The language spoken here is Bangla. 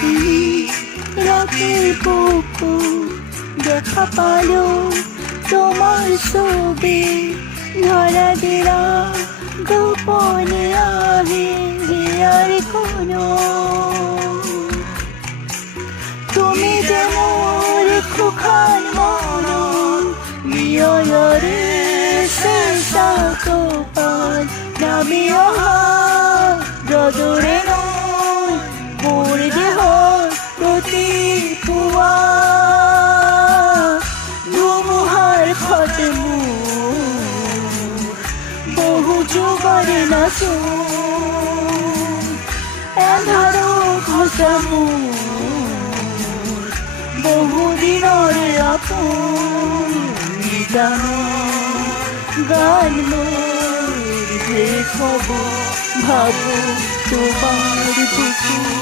তুমি রাতের পুকুর দেখা পালো তোমার ছবি ধরা দিলা গোপনে আগে আর কোনো তুমি যে মোর খুখান মন মিয়রে শেষা কপাল নামি অহা রদরে মোর দেহ প্রতি পুয়া ধুমুহার খতমু বহু যুগরে নাচো এন্ধারো খসামু বহুদিনরে আপন গান মোর দেখব ভাবো তোমার বুকু।